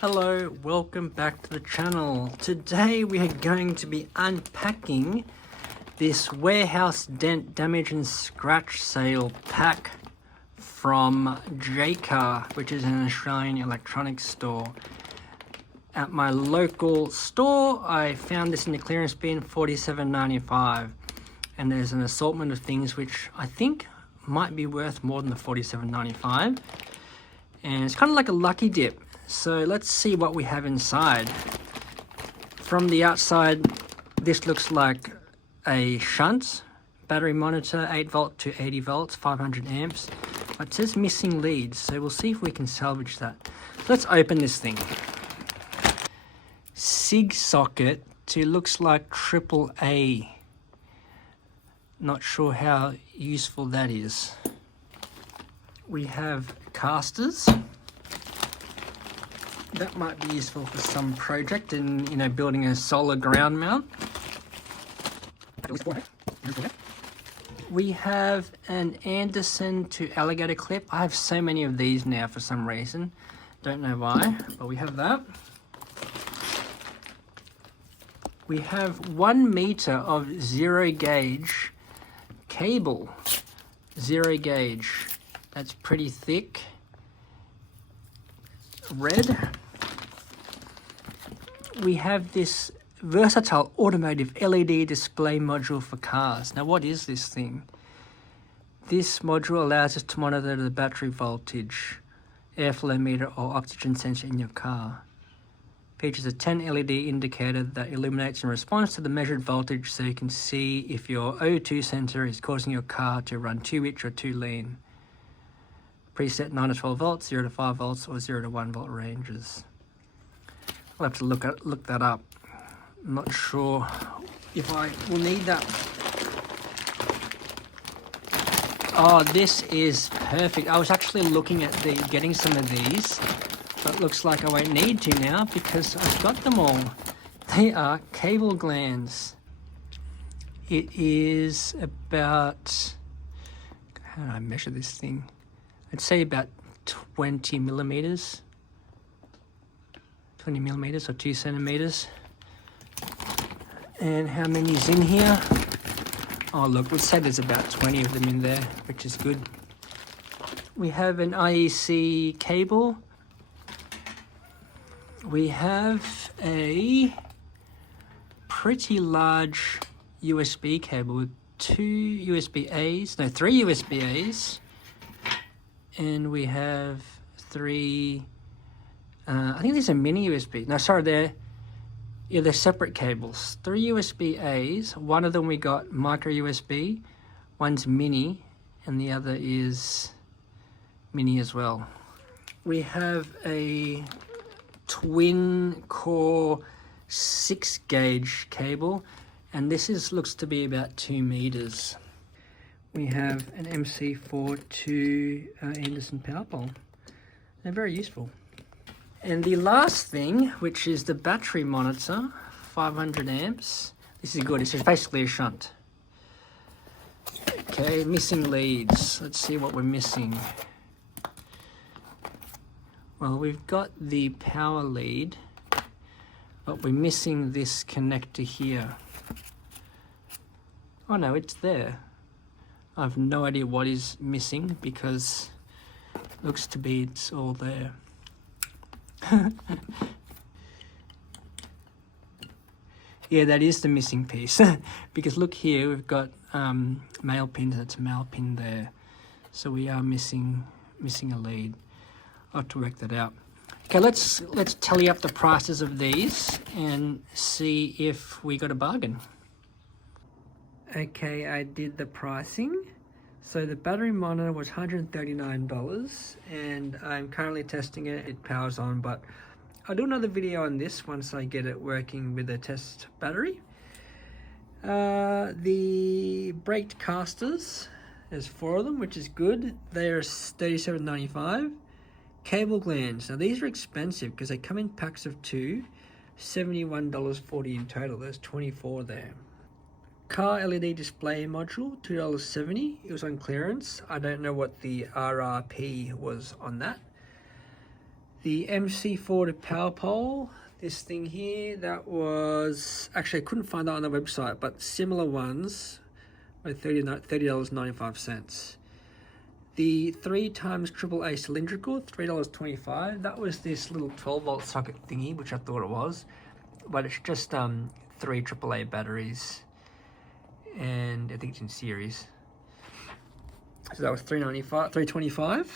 Hello, welcome back to the channel. Today we are going to be unpacking this warehouse dent damage and scratch sale pack from Jaycar, which is an Australian electronics store. At my local store, I found this in the clearance bin, $47.95, and there's an assortment of things which I think might be worth more than the $47.95, and it's kind of like a lucky dip. So let's see what we have inside. From the outside, this looks like a shunt battery monitor, 8 volt to 80 volts, 500 amps. But it says missing leads, so we'll see if we can salvage that. Let's open this thing. SIG socket to looks like AAA. Not sure how useful that is. We have casters. That might be useful for some project and, building a solar ground mount. We have an Anderson to alligator clip. I have so many of these now for some reason. Don't know why, but we have that. We have 1 meter of 0 gauge cable. 0 gauge. That's pretty thick. Red. We have this versatile automotive LED display module for cars. Now, what is this thing? This module allows us to monitor the battery voltage, airflow meter or oxygen sensor in your car. Features a 10 LED indicator that illuminates in response to the measured voltage, so you can see if your O2 sensor is causing your car to run too rich or too lean. Preset 9 to 12 volts, 0 to 5 volts, or 0 to 1 volt ranges. I'll have to look that up. I'm not sure if I will need that. Oh, this is perfect. I was actually looking at getting some of these, but looks like I won't need to now because I've got them all. They are cable glands. It is about, how do I measure this thing? I'd say about 20 millimeters. 20 millimeters or 2 centimeters. And how many is in here? Oh look, we'll say there's about 20 of them in there, which is good. We have an IEC cable. We have a pretty large USB cable with 3 USB-As. And we have 3, I think these are mini USB. No, sorry, they're separate cables. 3 USB-As. One of them we got micro USB, one's mini, and the other is mini as well. We have a twin core 6 gauge cable, and this looks to be about 2 meters. We have an MC42 Anderson power pole. They're very useful. And the last thing, which is the battery monitor, 500 amps. This is good, it's just basically a shunt. Okay, missing leads. Let's see what we're missing. Well, we've got the power lead, but we're missing this connector here. Oh no, it's there. I have no idea what is missing because it looks to be it's all there. Yeah, that is the missing piece. Because look here, we've got male pins. That's a male pin there, so we are missing a lead. I'll have to work that out. Okay, let's tally up the prices of these and see if we got a bargain. Okay, I did the pricing. So the battery monitor was $139 and I'm currently testing it. It powers on, but I'll do another video on this once I get it working with a test battery. The braked casters, there's 4 of them, which is good. They're $37.95. Cable glands, now these are expensive because they come in packs of 2, $71.40 in total. There's 24 there. Car LED display module, $2.70. It was on clearance. I don't know what the RRP was on that. The MC4 to power pole, this thing here, that was, actually I couldn't find that on the website, but similar ones were $30.95. The 3 times AAA cylindrical, $3.25. That was this little 12-volt socket thingy, which I thought it was, but it's just 3 AAA batteries, and I think it's in series. So that was $3.25.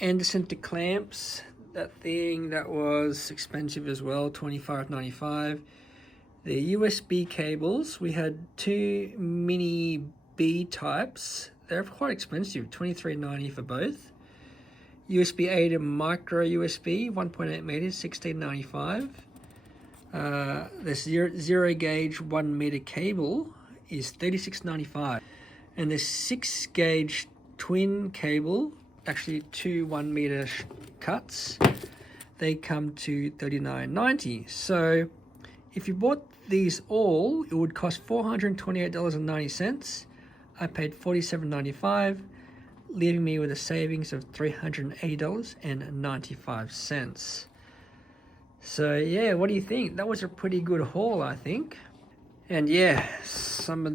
Anderson to clamps, that thing, that was expensive as well, $25.95. The USB cables, we had 2 mini B types. They're quite expensive, $23.90 for both. USB-A to micro USB, 1.8 meters, $16.95. The zero gauge 1 meter cable is $36.95. And the 6 gauge twin cable, actually 2 1 meter cuts, they come to $39.90. So if you bought these all, it would cost $428.90. I paid $47.95, leaving me with a savings of $380.95. So yeah, what do you think? That was a pretty good haul, I think. And yeah, some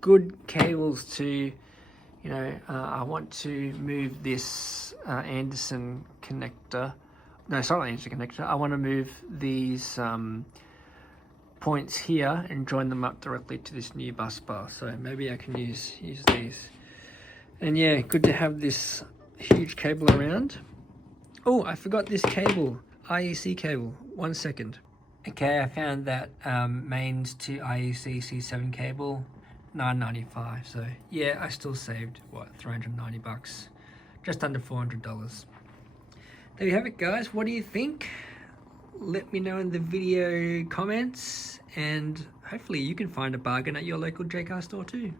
good cables to, I want to move this Anderson connector. No, sorry, Anderson connector. I want to move these points here and join them up directly to this new bus bar. So maybe I can use these. And yeah, good to have this huge cable around. Oh, I forgot this cable, IEC cable. 1 second. Okay, I found that mains to IEC C7 cable, $9.95. So yeah, I still saved what, $390, just under $400. There you have it, guys. What do you think? Let me know in the video comments, and hopefully you can find a bargain at your local Jaycar store too.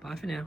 Bye for now.